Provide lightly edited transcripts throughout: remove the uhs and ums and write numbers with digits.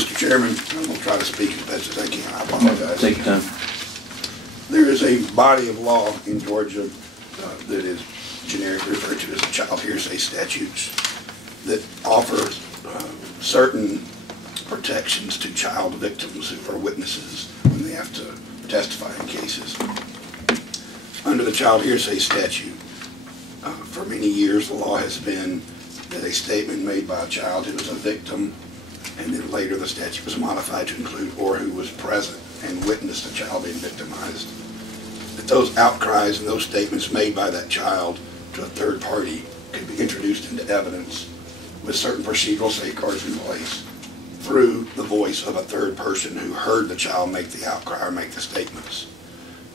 Mr. Chairman, I'm going to try to speak as best as I can. I apologize. Take your time. There is a body of law in Georgia that is generically referred to as the child hearsay statutes that offer certain protections to child victims who are witnesses when they have to testify in cases. Under the child hearsay statute, for many years the law has been that a statement made by a child who was a victim, and then later the statute was modified to include or who was present and witnessed a child being victimized, that those outcries and those statements made by that child to a third party could be introduced into evidence with certain procedural safeguards in place through the voice of a third person who heard the child make the outcry or make the statements.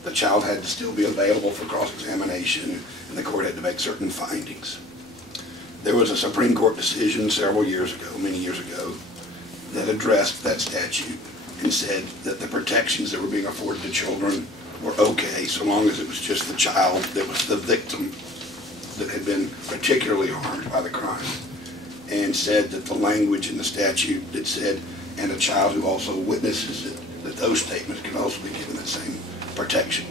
The child had to still be available for cross-examination, and the court had to make certain findings. There was a Supreme Court decision several years ago, many years ago, that addressed that statute and said that the protections that were being afforded to children were okay so long as it was just the child that was the victim that had been particularly harmed by the crime, and said that the language in the statute that said, and a child who also witnesses it, that those statements could also be given the same protection.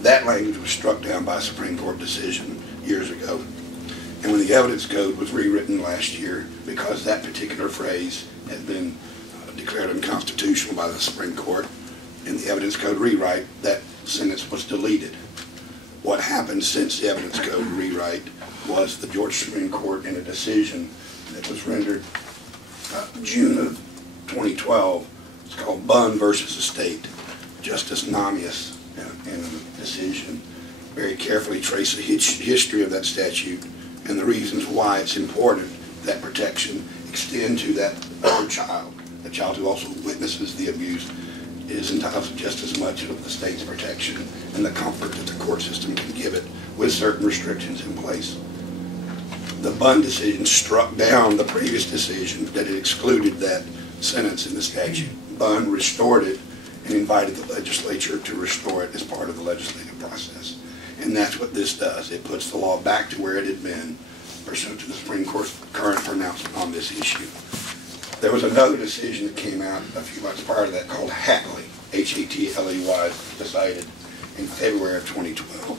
That language was struck down by a Supreme Court decision years ago. And when the evidence code was rewritten last year, because that particular phrase had been declared unconstitutional by the Supreme Court, in the evidence code rewrite, that sentence was deleted. What happened since the evidence code rewrite was the Georgia Supreme Court, in a decision that was rendered June of 2012, it's called Bunn versus the State. Justice Namias, in a decision, very carefully traced the history of that statute and the reasons why it's important that protection extend to that other child. The child who also witnesses the abuse is entitled to just as much of the state's protection and the comfort that the court system can give it with certain restrictions in place. The Bunn decision struck down the previous decision that had excluded that sentence in the statute. Bunn restored it and invited the legislature to restore it as part of the legislative process. And that's what this does. It puts the law back to where it had been pursuant to the Supreme Court's current pronouncement on this issue. There was another decision that came out a few months prior to that called Hatley, H-A-T-L-E-Y, decided in February of 2012.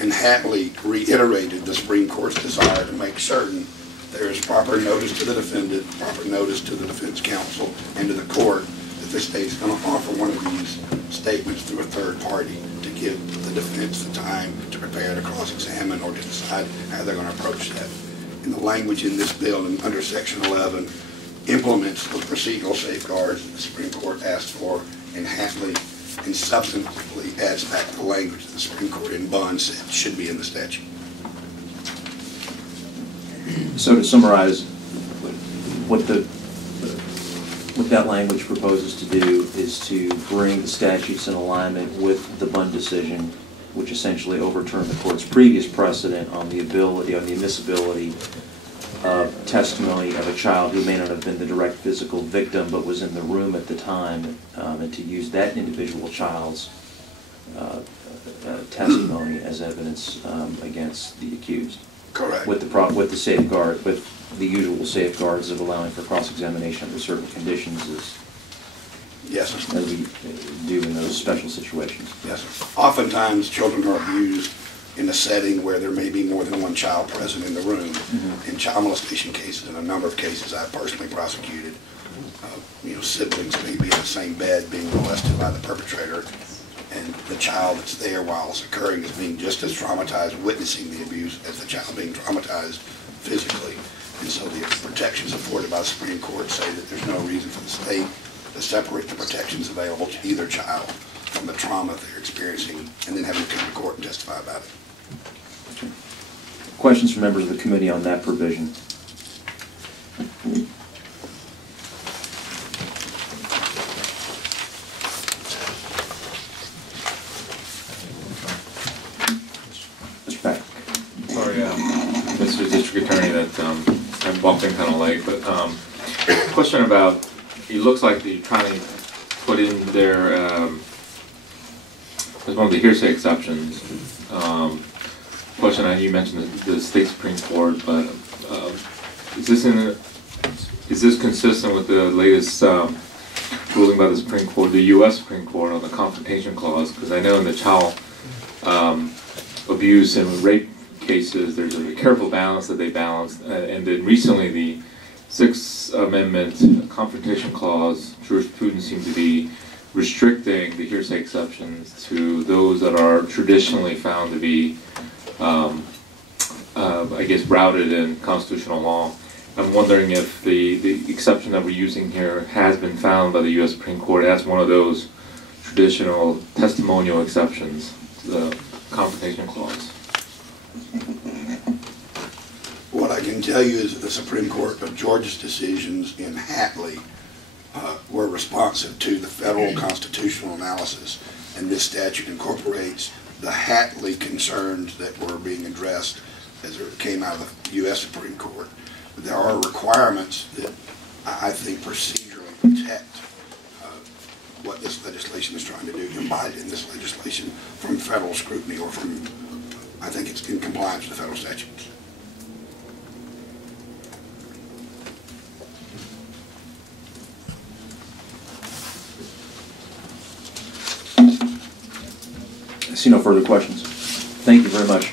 And Hatley reiterated the Supreme Court's desire to make certain there is proper notice to the defendant, proper notice to the defense counsel, and to the court that the state is going to offer one of these statements through a third party to give the defense the time to prepare to cross-examine or to decide how they're going to approach that. And the language in this bill under Section 11 implements the procedural safeguards that the Supreme Court asked for in Hatley, and substantively adds back the language that the Supreme Court in Bunn said should be in the statute. So to summarize, what that language proposes to do is to bring the statutes in alignment with the Bunn decision, which essentially overturned the court's previous precedent on the admissibility of testimony of a child who may not have been the direct physical victim but was in the room at the time, and to use that individual child's testimony as evidence against the accused. Correct. With the usual safeguards of allowing for cross-examination under certain conditions, yes, as we do in those special situations. Yes, sir. Oftentimes children are abused in a setting where there may be more than one child present in the room. In child molestation cases, in a number of cases I've personally prosecuted, siblings may be in the same bed being molested by the perpetrator, and the child that's there while it's occurring is being just as traumatized witnessing the abuse as the child being traumatized physically. And so the protections afforded by the Supreme Court say that there's no reason for the state to separate the protections available to either child from the trauma they're experiencing and then having to come to court and testify about it. Questions from members of the committee on that provision? Mr. Pack. Sorry, Mr. District Attorney, that I'm bumping kind of late, but question about, it looks like you're trying to put in there as one of the hearsay exceptions. Question, I know you mentioned the state Supreme Court, but is is this consistent with the latest ruling by the Supreme Court, the U.S. Supreme Court, on the Confrontation Clause? Because I know in the child abuse and rape cases, there's a careful balance that they balance, and then recently the Sixth Amendment Confrontation Clause jurisprudence seemed to be restricting the hearsay exceptions to those that are traditionally found to be, I guess, routed in constitutional law. I'm wondering if the exception that we're using here has been found by the U.S. Supreme Court as one of those traditional testimonial exceptions to the Confrontation Clause. What I can tell you is that the Supreme Court of Georgia's decisions in Hatley were responsive to the federal constitutional analysis, and this statute incorporates the Hatley concerns that were being addressed as it came out of the U.S. Supreme Court. There are requirements that I think procedurally protect what this legislation is trying to do, embodied in this legislation, from federal scrutiny or from, I think it's in compliance with the federal statutes. I see no further questions. Thank you very much.